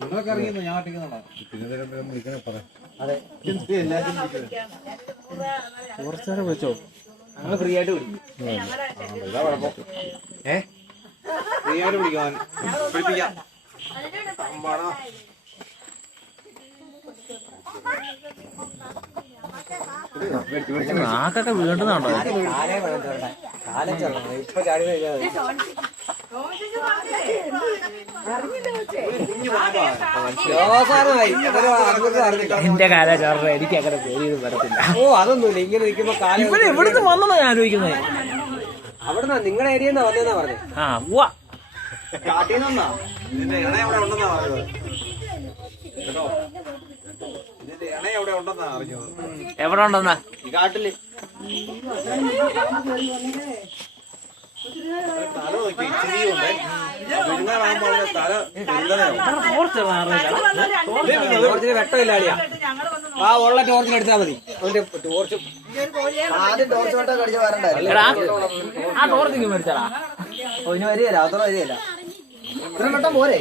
നിങ്ങളൊക്കെ ഞാൻ ഒറ്റയ്ക്കുന്നുണ്ടോ അതെ. എല്ലാവരും കുറച്ചേരം വെച്ചോ? ഞങ്ങൾ ഫ്രീ ആയിട്ട് പിടിക്കും ഏ? ഫ്രീ ആയിട്ട് പിടിക്കാൻ പിടിപ്പിക്കാം. നാക്കൊക്കെ വീണ്ടുന്നുണ്ടോ ഇപ്പൊ ചാടി കഴിഞ്ഞാൽ എന്റെ കാല ചാറ എനിക്ക് അങ്ങനെ പേടിയൊന്നും വരത്തില്ല. ഓ അതൊന്നുമില്ല. ഇങ്ങനെ നിൽക്കുമ്പോ ഇവിടെ എവിടുന്ന് വന്നെന്നാ ഞാൻ ആലോചിക്കുന്നത് അവിടുന്ന്? നിങ്ങളുടെ ഏരിയ വന്നതെന്നാ പറഞ്ഞു? ആ ഉവ്വ. എവിടെ ഉണ്ടെന്നാ പറഞ്ഞത്? കാട്ടിൽ. ടോർച്ചിന് വെട്ടമില്ലാടിയാ ആ ഉള്ള ടോർച്ചിന് എടുത്താ മതി. അവന്റെ ടോർച്ച്. ആദ്യം ടോർച്ച് വെട്ടം കടിച്ച് വരണ്ടായിരുന്നു. എടാ ആ ടോർച്ചിങ് മേടിച്ചാടാ. ഓ വരികയല്ല അത്ര വരികയല്ല. ഇത്രയും വെട്ടം പോരെ?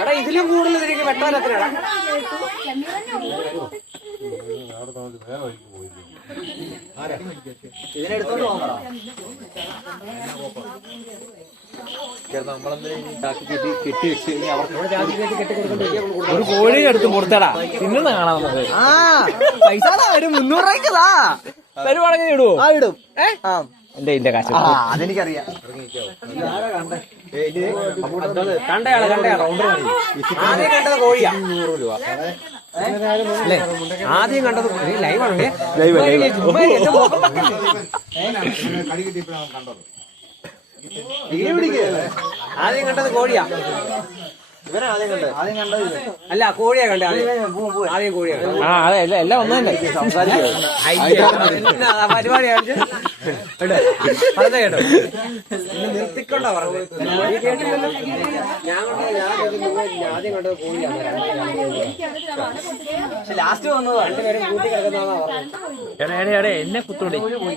എടാ ഇതിലും കൂടുതൽ ഇതിലേക്ക് വെട്ടാൻ എത്രയാടാ ഒരു കോഴി എടുത്ത് കൊടുത്തടാ. തിന്നുന്ന കാണാൻ നമുക്ക്. ആ പൈസ ഒരു മുന്നൂറ് രൂപയ്ക്കതാ തരുവാണെങ്കിൽ ഇടുവോ? ആ ഇടും. ആ. എന്റെ ഇന്റെ കാശ്. ആ അതെനിക്കറിയാം. കണ്ടയാളെ കണ്ടയാളെ. കോഴിയാ. അല്ലേ? ആദ്യം കണ്ടത് ലൈവാണ് ആദ്യം കണ്ടത് കോഴിയാ ഇവനാ ആദ്യം കണ്ടത് ആദ്യം കണ്ടത് ഇത്. അല്ല കോഴിയാ കണ്ടേ ആദ്യം. കോഴിയാ ആ അതെ എല്ലാം എല്ലാം ഒന്നു തന്നെ. പരിപാടി? കേട്ടോ? നിർത്തിക്കൊണ്ടാ ആദ്യം കണ്ടത് കോഴിയാണ് ലാസ്റ്റ് വന്നതാ. രണ്ടുപേരും കൂട്ടി എന്നെ കുത്തോടി പോകും